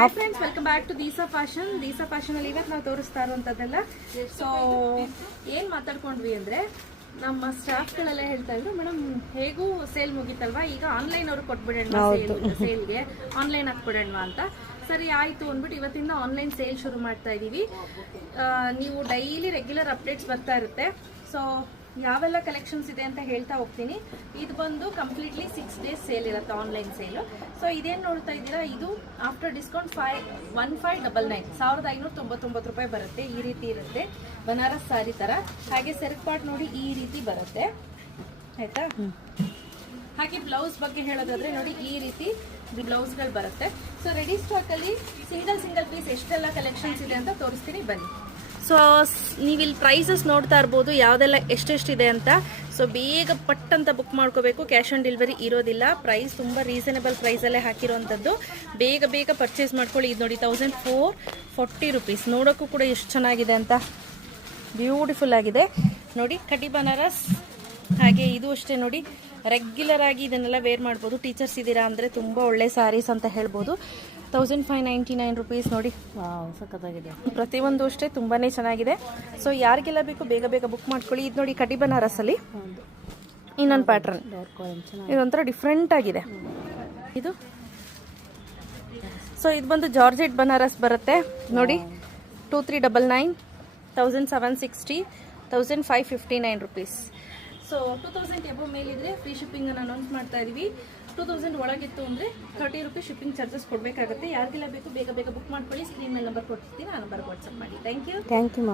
Hi friends, welcome back to ದೀಸಾ fashion ಅಲ್ಲಿ ಇವತ್ತು ನಾವು ತೋರಿಸ್ತಾ ಇರುವಂತದ್ದೆಲ್ಲ. ಸೊ ಏನ್ ಮಾತಾಡ್ಕೊಂಡ್ವಿ ಅಂದ್ರೆ, ನಮ್ಮ ಸ್ಟಾಫ್ಗಳೆಲ್ಲ ಹೇಳ್ತಾ ಇದ್ರು, ಮೇಡಮ್ ಹೇಗೂ ಸೇಲ್ ಮುಗಿತಲ್ವಾ, ಈಗ ಆನ್ಲೈನ್ ಅವ್ರು ಕೊಟ್ಬಿಡೋಣ, ಸೇಲ್ಗೆ ಆನ್ಲೈನ್ ಹಾಕ್ಬಿಡೋಣ ಅಂತ. ಸರಿ ಆಯ್ತು ಅಂದ್ಬಿಟ್ಟು ಇವತ್ತಿಂದ ಆನ್ಲೈನ್ ಸೇಲ್ ಶುರು ಮಾಡ್ತಾ ಇದೀವಿ. ನೀವು ಡೈಲಿ ರೆಗ್ಯುಲರ್ ಅಪ್ಡೇಟ್ಸ್ ಬರ್ತಾ ಇರುತ್ತೆ. ಸೊ ಯಾವೆಲ್ಲ ಕಲೆಕ್ಷನ್ಸ್ ಇದೆ ಅಂತ ಹೇಳ್ತಾ ಹೋಗ್ತೀನಿ. ಇದು ಬಂದು ಕಂಪ್ಲೀಟ್ಲಿ 6 days ಸೇಲ್ ಇರುತ್ತೆ, ಆನ್ಲೈನ್ ಸೇಲು. ಸೊ ಇದೇನು ನೋಡ್ತಾ ಇದ್ದೀರಾ, ಇದು ಆಫ್ಟರ್ ಡಿಸ್ಕೌಂಟ್ 1599 1599 ರೂಪಾಯಿ ಬರುತ್ತೆ. ಈ ರೀತಿ ಇರುತ್ತೆ, ಬನಾರಸ್ ಸಾರಿ ತರ. ಹಾಗೆ ಸೆರಗ್ ಪಾರ್ಟ್ ನೋಡಿ ಈ ರೀತಿ ಬರುತ್ತೆ, ಆಯ್ತಾ. ಹಾಗೆ ಬ್ಲೌಸ್ ಬಗ್ಗೆ ಹೇಳೋದಾದ್ರೆ ನೋಡಿ ಈ ರೀತಿ ಬ್ಲೌಸ್ಗಳು ಬರುತ್ತೆ. ಸೊ ರೆಡಿ ಸ್ಟಾಕ್ ಅಲ್ಲಿ ಸಿಂಗಲ್ ಪೀಸ್ ಎಷ್ಟೆಲ್ಲ ಕಲೆಕ್ಷನ್ಸ್ ಇದೆ ಅಂತ ತೋರಿಸ್ತೀನಿ, ಬನ್ನಿ. ಸೊ ನೀವಿಲ್ಲಿ ಪ್ರೈಸಸ್ ನೋಡ್ತಾ ಇರ್ಬೋದು, ಯಾವುದೆಲ್ಲ ಎಷ್ಟೆಷ್ಟಿದೆ ಅಂತ. ಸೊ ಬೇಗ ಪಟ್ ಅಂತ ಬುಕ್ ಮಾಡ್ಕೋಬೇಕು, ಕ್ಯಾಶ್ ಆನ್ ಡೆಲಿವರಿ ಇರೋದಿಲ್ಲ. ಪ್ರೈಸ್ ತುಂಬ ರೀಸನೇಬಲ್ ಪ್ರೈಸಲ್ಲೇ ಹಾಕಿರೋವಂಥದ್ದು. ಬೇಗ ಪರ್ಚೇಸ್ ಮಾಡ್ಕೊಳ್ಳಿ. ಇದು ನೋಡಿ 1440 rupees. ನೋಡೋಕ್ಕೂ ಕೂಡ ಎಷ್ಟು ಚೆನ್ನಾಗಿದೆ ಅಂತ, ಬ್ಯೂಟಿಫುಲ್ ಆಗಿದೆ ನೋಡಿ. ಕಟಿ ಬನಾರಸ್. ಹಾಗೆ ಇದು ಅಷ್ಟೇ ನೋಡಿ, ರೆಗ್ಯುಲರ್ ಆಗಿ ಇದನ್ನೆಲ್ಲ ವೇರ್ ಮಾಡ್ಬೋದು. ಟೀಚರ್ಸ್ ಇದ್ದೀರಾ ಅಂದರೆ ತುಂಬ ಒಳ್ಳೆ ಸ್ಯಾರೀಸ್ ಅಂತ ಹೇಳ್ಬೋದು. 1599 rupees ನೋಡಿ, ಸಖತ್ತಾಗಿದೆ. ಪ್ರತಿಯೊಂದು ಅಷ್ಟೇ ತುಂಬಾ ಚೆನ್ನಾಗಿದೆ. ಸೊ ಯಾರಿಗೆಲ್ಲ ಬೇಕು ಬೇಗ ಬುಕ್ ಮಾಡ್ಕೊಳ್ಳಿ. ಇದು ನೋಡಿ ಕಟಿ ಬನಾರಸಲ್ಲಿ ಇನ್ನೊಂದು ಪ್ಯಾಟ್ರನ್, ಇದೊಂಥರ ಡಿಫ್ರೆಂಟ್ ಆಗಿದೆ ಇದು. ಸೊ ಇದು ಬಂದು ಜಾರ್ಜೆಟ್ ಬನಾರಸ್ ಬರುತ್ತೆ ನೋಡಿ, 2399, 1760, 1559 rupees. ಸೊ 2000 ಎಬೋ ಮೇಲಿದ್ರೆ ಫ್ರೀ ಶಿಪ್ಪಿಂಗ್ ಅನ್ನು ಅನೌನ್ಸ್ ಮಾಡ್ತಾ ಇದೀವಿ. 2000 ಒಳಗಿತ್ತು ಅಂದರೆ 30 rupees ಶಿಪ್ಪಿಂಗ್ ಚಾರ್ಜಸ್ ಕೊಡಬೇಕಾಗುತ್ತೆ. ಯಾರಿಗೆಲ್ಲ ಬೇಕು ಬೇಗ ಬುಕ್ ಮಾಡ್ಕೊಳ್ಳಿ. ಸ್ಕ್ರೀನ್ ಮೇಲೆ ನಂಬರ್ ಕೊಡ್ತೀನಿ, ಆ ನಂಬರ್ಗೆ ವಾಟ್ಸಪ್ ಮಾಡಿ. Thank you.